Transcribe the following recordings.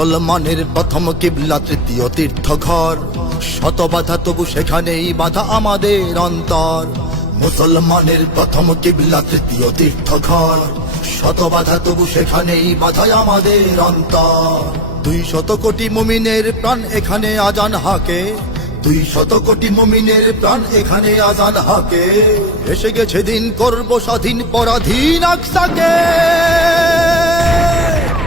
মুসলমানের প্রথম কিবলা তৃতীয় তীর্থ ঘর, শত বাধা তবু সেখানেই বাধা আমাদের অন্তর। মুসলমানের প্রথম কিবলা তৃতীয় তীর্থ ঘর, শত বাধা তবু সেখানেই বাধা আমাদের অন্তর। 200 কোটি মুমিনের প্রাণ এখানে আজান হাকে, 200 কোটি মুমিনের প্রাণ এখানে আজান হাকে। এসে গেছে দিন করব স্বাধীন পরাধীন আকসাকে।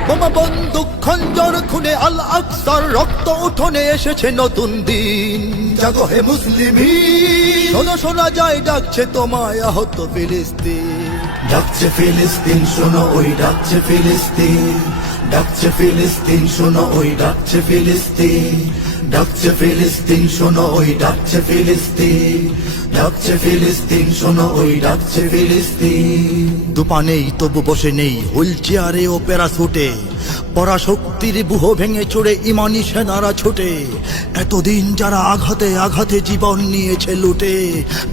বোমা বন্দুক খঞ্জর খুনে আল আকসার রক্ত উঠোনে এসেছে নতুন দিন। জাগো হে মুসলিমিন, শোনো শোনা যায় ডাকছে তোমায় আহত ফিলিস্তিন। ডাকছে ফিলিস্তিন শোনো ওই ডাকছে ফিলিস্তিন, ডাকছে ফিলিস্তিন শোনো ওই ডাকছে ফিলিস্তিন, ডাকছে ফিলিস্তিন শোনো ওই ডাকছে ফিলিস্তিন, ডাকছে ফিলিস্তিন শোনো ওই ডাকছে ফিলিস্তিন। দুপা নেই তবু বসে নেই হুইল চেয়ারে ও প্যারাসুটে, পরাশক্তির বুহ ভেঙে চড়ে ইমানি সেনারা ছুটে। এতদিন যারা আঘাতে আঘাতে জীবন নিয়েছে লুটে,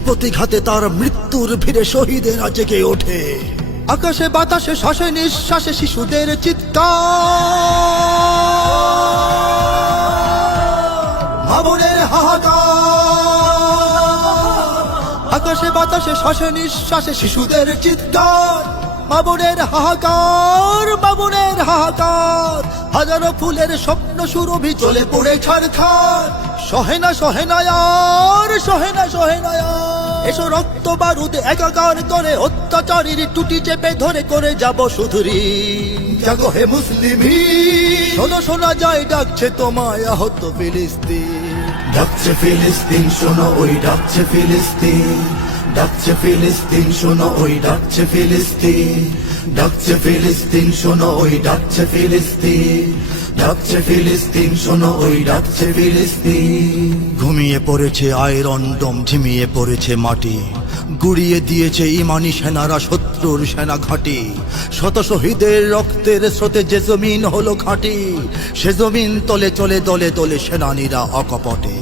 প্রতিঘাতে তার মৃত্যুর ভিড়ে শহীদেরা জেগে ওঠে। আকাশে বাতাসে শ্বাসে নিঃশ্বাসে শিশুদের চিৎকার, মা বোনের হাহাকার। আকাশে বাতাসে শ্বাসে নিঃশ্বাসে শিশুদের চিৎকার, মা বোনের হাহাকার, মা বোনের হাহাকার। হাজারো ফুলের স্বপ্ন সুরভি চলে পড়ে ছারখার। সহেনা সহেনায়ার, সহেনা সহেনায়ার। এসো রক্ত বারুদ একাকার করে অত্যাচারীর টুটি চেপে ধরে করে যাব শুধুরি। জাগো হে মুসলিমিন, শোনো শোনা যায় ডাকছে তোমায় আহত ফিলিস্তিন। ডাকছে ফিলিস্তিন শোনো ওই ডাকছে ফিলিস্তিন, ডাকছে ফিলিস্তিন শোনো ওই ডাকছে ফিলিস্তিন, ডাকছে ফিলিস্তিন শোনো ওই ডাকছে ফিলিস্তিন, ডাকছে ফিলিস্তিন শোনো ওই ডাকছে ফিলিস্তিন। ঘুমিয়ে পড়েছে আয়রন ডোম, ঝিমিয়ে পড়েছে মাটি, গুড়িয়ে দিয়েছে ইমানি সেনারা শত্রুর সেনা ঘাঁটি। শত শহীদের রক্তের স্রোতে যে জমিন হলো ঘাঁটি, সে জমিন তলে চলে দলে দলে সেনানীরা অকপটে।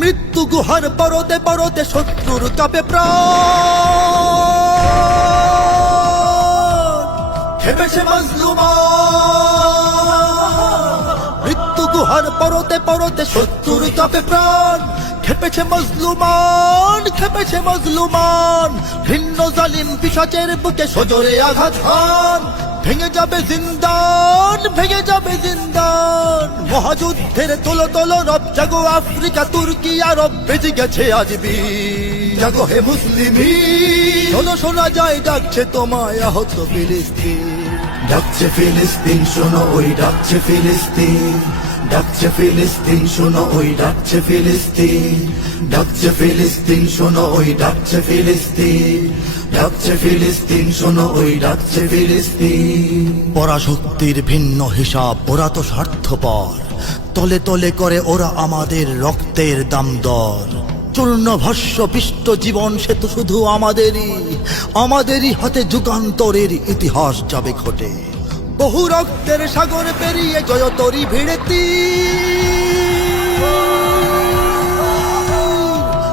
মৃত্যু গুহার পরতে পরতে শত্রুর কাপে প্রাণ, খেপেছে মাজলুমান। মৃত্যু গুহার পরতে পরতে শত্রুর কাপে প্রাণ, খেপেছে মজলুমান, খেপেছে মজলুমান। ভিন্ন জালিম পিশাচের বুকে সজোরে আঘাত হান। ভেঙে যাবে জিন্দান, ভেঙে যাবে জিন্দান। মহাযুদ্ধের তোলো তোলো রব, জাগো আফ্রিকা তুর্কি আরব, বেজে গেছে আজ বীর। জাগো হে মুসলিমিন, শোনো শোনা যায় ডাকছে তোমায় আহত ফিলিস্তিন। ডাকছে ফিলিস্তিন শোনো ওই ডাকছে ফিলিস্তিন, ডাকছে ফিলিস্তিন শোনো ওই ডাকছে ফিলিস্তিন, ডাকছে ফিলিস্তিন শোনো ওই ডাকছে ফিলিস্তিন, ডাকছে ফিলিস্তিন শোনো ওই ডাকছে ফিলিস্তিন। পরাশক্তির ভিন্ন হিসাব, ওরা তো স্বার্থপর, তলে তলে করে ওরা আমাদের রক্তের দাম দর। চূর্ণ ভস্য পিষ্ট জীবন সে তো শুধু আমাদেরই, আমাদেরই হাতে যুগান্তরের ইতিহাস যাবে ঘটে। বহু রক্তের সাগর পেরিয়ে জয়তরী ভিড়েতি,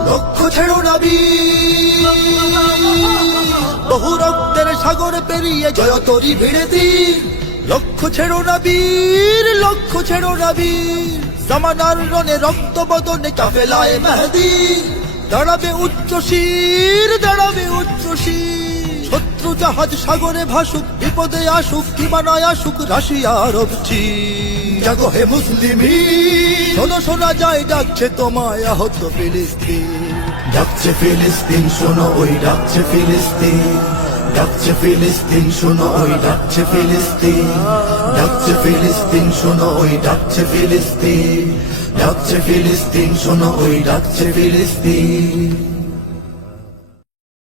লক্ষ্য ছেড়ো না বীর। বহু রক্তের সাগর পেরিয়ে জয়তরী ভিড়েতি, লক্ষ্য ছেড়ো না বীর, লক্ষ্য ছেড়ো না বীর। জামানার রনে রক্ত বদনে কাফেলায় মেহেদী, দাঁড়াবে উচ্চ শির, দাঁড়াবে উচ্চ শির। শত্রু জাহাজ সাগরে ভাসুক, বিপদে আসুক কিমানায় আসুক রাশিয়া আরব চীন। জাগো হে মুসলিমিন, শোনো শোনা যায় ডাকছে তোমায় আহত ফিলিস্তিন। ডাকছে ফিলিস্তিন শোনো ওই ডাকছে ফিলিস্তিন, ডাকছে ফিলিস্তিন শোনো ওই ডাকছে ফিলিস্তিন, ডাকছে ফিলিস্তিন শোনো ওই ডাকছে ফিলিস্তিন, ডাকছে ফিলিস্তিন শোনো ওই ডাকছে ফিলিস্তিন।